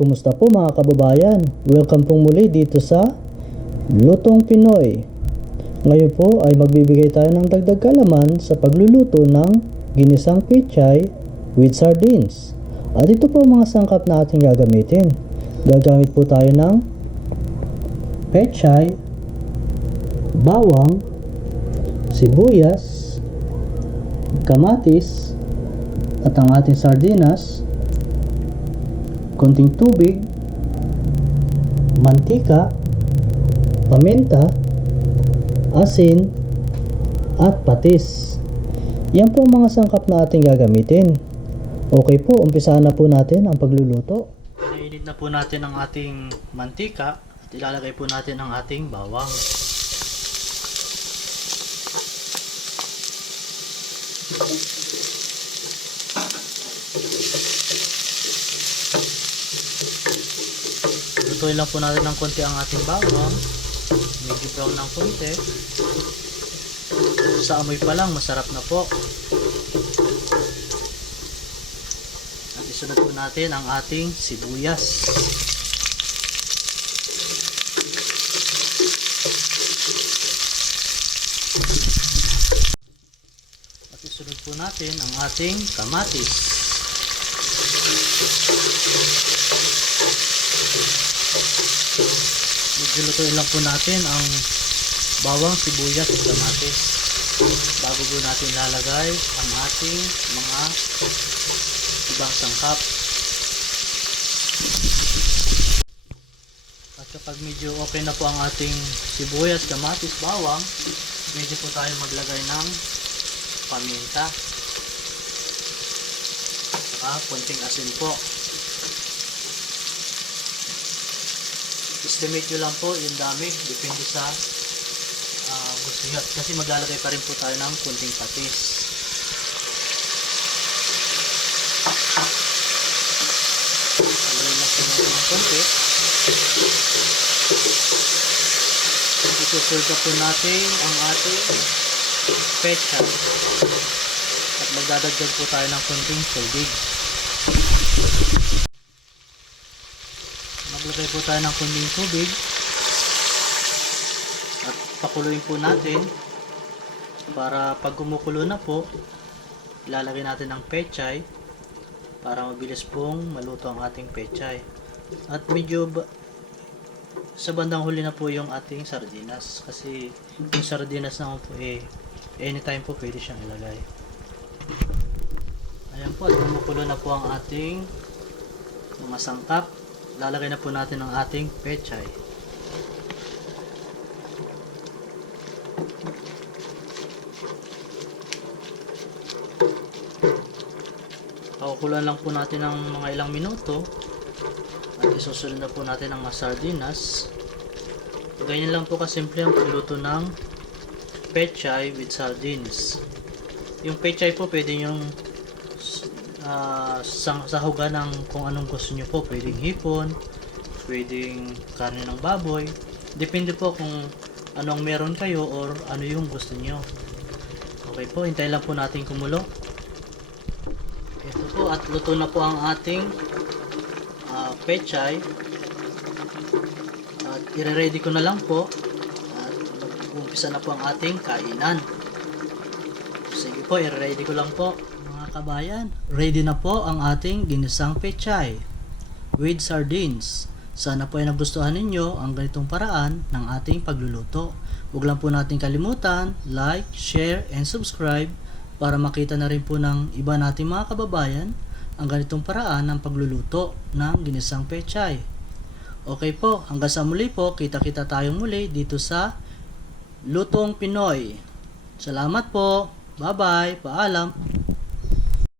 Kumusta po mga kababayan? Welcome pong muli dito sa Lutong Pinoy. Ngayon po ay magbibigay tayo ng dagdag kaalaman sa pagluluto ng ginisang pechay with sardines. At ito po mga sangkap na ating gagamitin. Gagamit po tayo ng pechay, bawang, sibuyas, kamatis, at ang ating sardinas, konting tubig, mantika, paminta, asin, at patis. Yan po ang mga sangkap na ating gagamitin. Okay po, umpisahan na po natin ang pagluluto. Pinainit na po natin ang ating mantika at ilalagay po natin ang ating bawang. Lutuin lang po natin ng konti ang ating bawang. Medyo brown ng konti. Sa amoy pa lang, masarap na po. At isunod po natin ang ating sibuyas. At isunod po natin ang ating kamatis. Medyo lutuin lang po natin ang bawang, sibuyas at kamatis bago po natin lalagay ang ating mga ibang sangkap. At kapag medyo okay na po ang ating sibuyas, kamatis, bawang, pwede po tayo maglagay ng paminta at konting asin po. Estimate nyo lang po yung dami, depende sa gusto nyo. Kasi maglalagay pa rin po tayo ng kunting patis. Lagay lang po natin ng konti. Isusurga po natin ang ating pechay. At magdadagdag po tayo ng kunting tubig. Maglagay po tayo ng kunting tubig at pakuluin po natin para pag kumukulo na po, ilalagay natin ang pechay para mabilis pong maluto ang ating pechay. At medyo sa bandang huli na po yung ating sardinas, kasi yung sardinas naman po anytime po pwede siyang ilagay. Ayan po, at kumukulo na po ang ating mga sangkap. Lalagay na po natin ang ating pechay. Pakukulan lang po natin ng mga ilang minuto at isusunod na po natin ang mga sardinas. Ganyan lang po kasimple ang pagluto ng pechay with sardines. Yung pechay po pwede yung sahugan ng kung anong gusto nyo po. Pwedeng hipon, pwedeng karne ng baboy, depende po kung anong meron kayo or ano yung gusto nyo. Okay po, hintayin lang po natin kumulo. Ito po, at luto na po ang ating pechay at i-ready ko na lang po at mag-umpisa na po ang ating kainan. Sige po, i-ready ko lang po. Kabayan, ready na po ang ating ginisang pechay with sardines. Sana po ay nagustuhan ninyo ang ganitong paraan ng ating pagluluto. Huwag lang po natin kalimutan, like, share, and subscribe para makita na rin po ng iba nating mga kababayan ang ganitong paraan ng pagluluto ng ginisang pechay. Okay po, hanggang sa muli po, kita-kita tayong muli dito sa Lutong Pinoy. Salamat po, bye-bye, paalam.